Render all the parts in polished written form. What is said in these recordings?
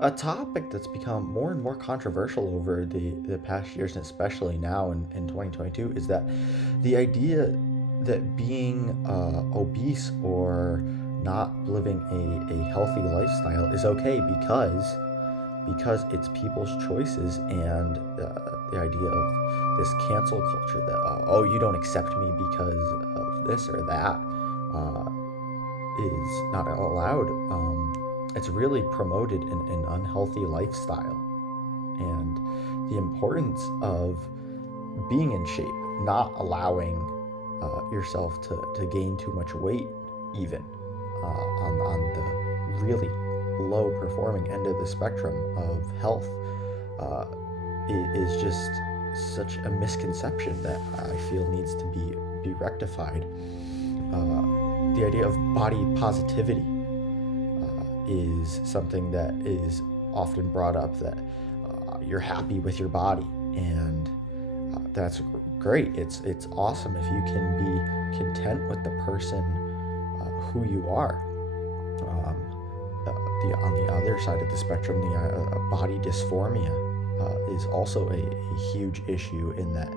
A topic that's become more and more controversial over the past years, and especially now in 2022, is that the idea that being obese or not living a healthy lifestyle is okay because it's people's choices, and the idea of this cancel culture that oh, you don't accept me because of this or that uh, is not allowed. It's really promoted an unhealthy lifestyle, and the importance of being in shape, not allowing yourself to gain too much weight, even on the really low performing end of the spectrum of health, uh, is just such a misconception that I feel needs to be rectified. The idea of body positivity is something that is often brought up, that you're happy with your body, and that's great. It's awesome if you can be content with the person who you are. On the other side of the spectrum, the body dysphoria is also a huge issue, in that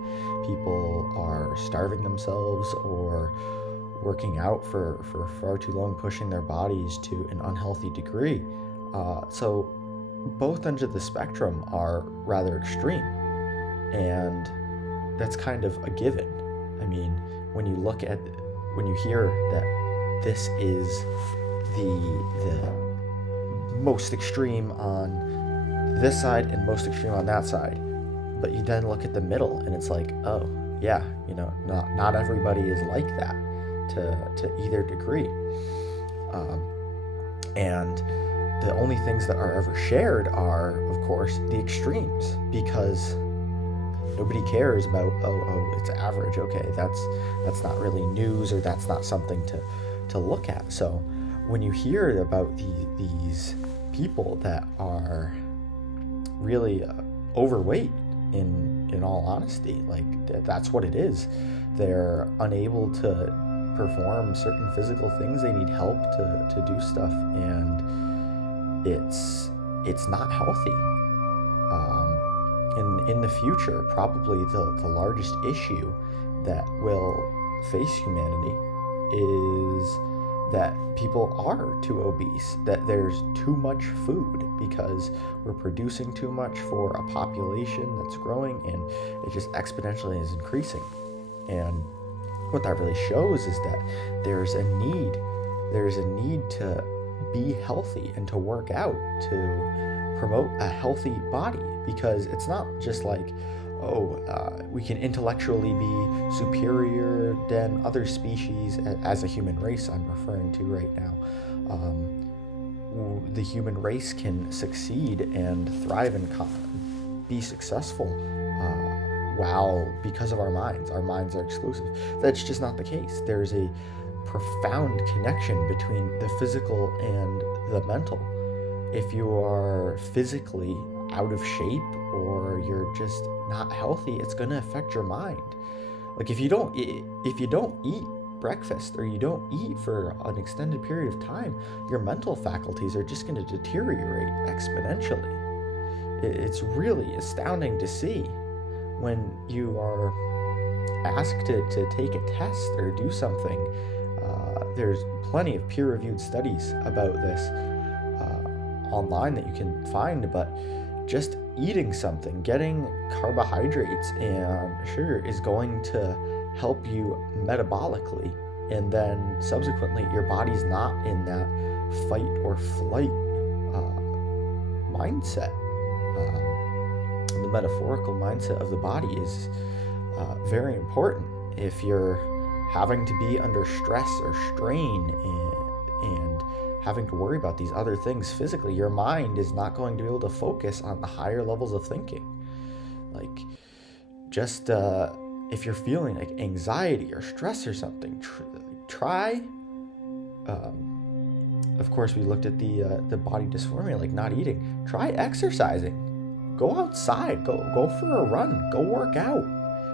people are starving themselves or working out for far too long, pushing their bodies to an unhealthy degree. So both ends of the spectrum are rather extreme, and that's kind of a given. I mean, when you hear that this is the most extreme on this side and most extreme on that side, but you then look at the middle and it's like, oh yeah, not everybody is like that to either degree. And the only things that are ever shared are, of course, the extremes, because nobody cares about, oh, it's average. Okay, that's not really news, or that's not something to look at. So when you hear about these people that are really overweight, in all honesty, like that's what it is. They're unable to perform certain physical things. They need help to do stuff, and it's not healthy. In the future, probably the largest issue that will face humanity is that people are too obese, that there's too much food because we're producing too much for a population that's growing, and it just exponentially is increasing. And what that really shows is that there's a need to be healthy and to work out, to promote a healthy body, because it's not just like, we can intellectually be superior than other species as a human race I'm referring to right now. The human race can succeed and thrive and be successful because of our minds are exclusive. That's just not the case. There's a profound connection between the physical and the mental. If you are physically out of shape, or you're just not healthy, it's going to affect your mind. Like if you don't eat breakfast, or you don't eat for an extended period of time, your mental faculties are just going to deteriorate exponentially. It's really astounding to see when you are asked to take a test or do something. There's plenty of peer-reviewed studies about this online that you can find, but just eating something, getting carbohydrates and sugar, is going to help you metabolically, and then subsequently your body's not in that fight or flight mindset. The metaphorical mindset of the body is very important. If you're having to be under stress or strain and having to worry about these other things physically, your mind is not going to be able to focus on the higher levels of thinking. Like, just if you're feeling like anxiety or stress or something, try. Of course, we looked at the body dysphoria, like not eating. Try exercising. Go outside. Go for a run. Go work out.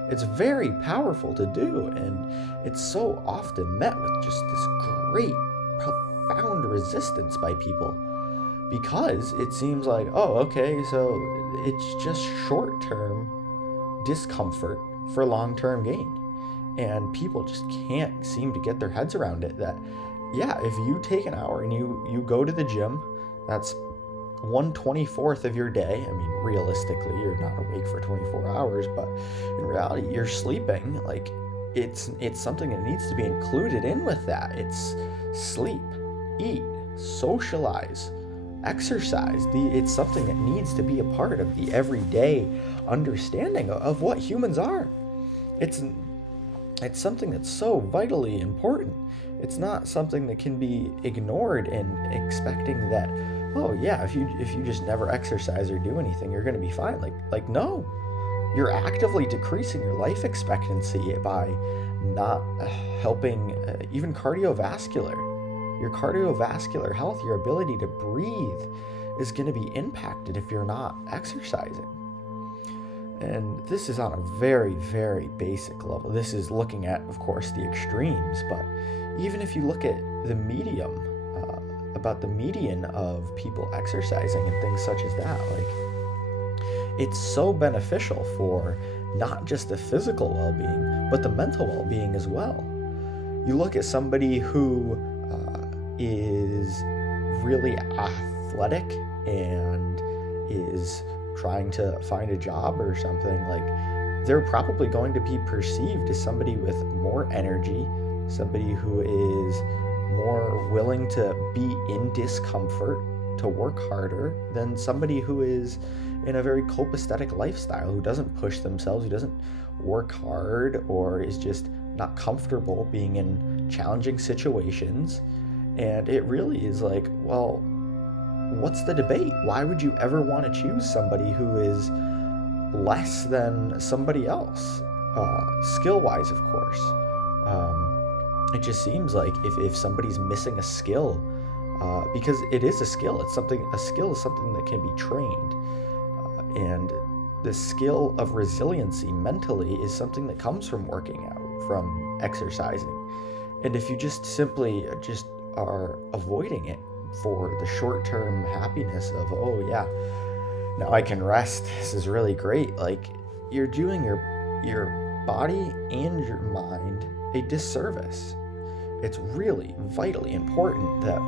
It's very powerful to do, and it's so often met with just this great, profound resistance by people. because it seems like, oh, okay, so it's just short-term discomfort for long-term gain. And people just can't seem to get their heads around it that, yeah, if you take an hour and you go to the gym, that's 1/24th of your day. I mean, realistically, you're not awake for 24 hours, but in reality, you're sleeping. Like, it's something that needs to be included in with that. It's sleep, eat, socialize, exercise. It's something that needs to be a part of the everyday understanding of what humans are. It's something that's so vitally important. It's not something that can be ignored in expecting that, oh yeah, if you just never exercise or do anything, you're going to be fine. Like no. You're actively decreasing your life expectancy by not helping even cardiovascular. Your cardiovascular health, your ability to breathe is going to be impacted if you're not exercising. And this is on a very, very basic level. This is looking at, of course, the extremes, but even if you look at the medium, about the median of people exercising and things such as that, like, it's so beneficial for not just the physical well-being, but the mental well-being as well. You look at somebody who is really athletic and is trying to find a job or something, like, they're probably going to be perceived as somebody with more energy, somebody who is more willing to be in discomfort, to work harder than somebody who is in a very copacetic lifestyle, who doesn't push themselves, who doesn't work hard, or is just not comfortable being in challenging situations. And it really is like, well, what's the debate? Why would you ever want to choose somebody who is less than somebody else? Skill-wise, of course. It just seems like if somebody's missing a skill, because it is a skill, a skill is something that can be trained. And the skill of resiliency mentally is something that comes from working out, from exercising. And if you just simply are avoiding it for the short-term happiness of, oh yeah, now I can rest, this is really great, like, you're doing your body and your mind a disservice. It's really vitally important that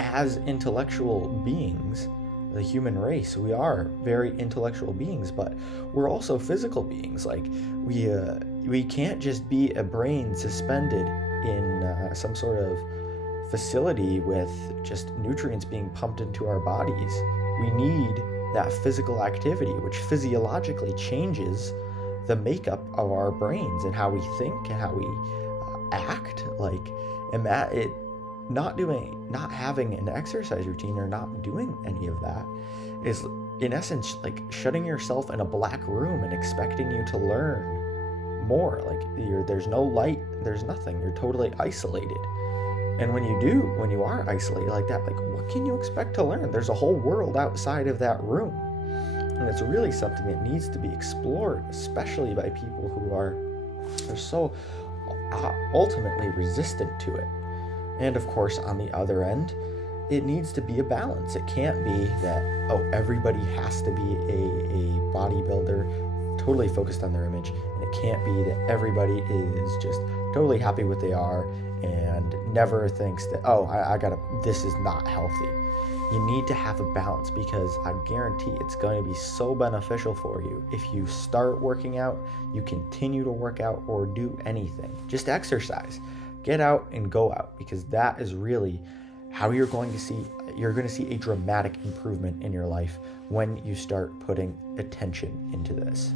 as intellectual beings, the human race, we are very intellectual beings, but we're also physical beings. Like, we can't just be a brain suspended in some sort of facility with just nutrients being pumped into our bodies. We need that physical activity, which physiologically changes the makeup of our brains and how we think and how we act. Like, not having an exercise routine or not doing any of that is, in essence, like shutting yourself in a black room and expecting you to learn more. Like, there's no light, there's nothing, you're totally isolated. And when you are isolated like that, like, what can you expect to learn? There's a whole world outside of that room. And it's really something that needs to be explored, especially by people who are so ultimately resistant to it. And of course, on the other end, it needs to be a balance. It can't be that, oh, everybody has to be a bodybuilder, totally focused on their image, and it can't be that everybody is just totally happy with what they are and never thinks that, oh, this is not healthy. You need to have a balance, because I guarantee it's going to be so beneficial for you if you start working out, you continue to work out, or do anything. Just exercise. Get out and go out, because that is really how you're going to see a dramatic improvement in your life when you start putting attention into this.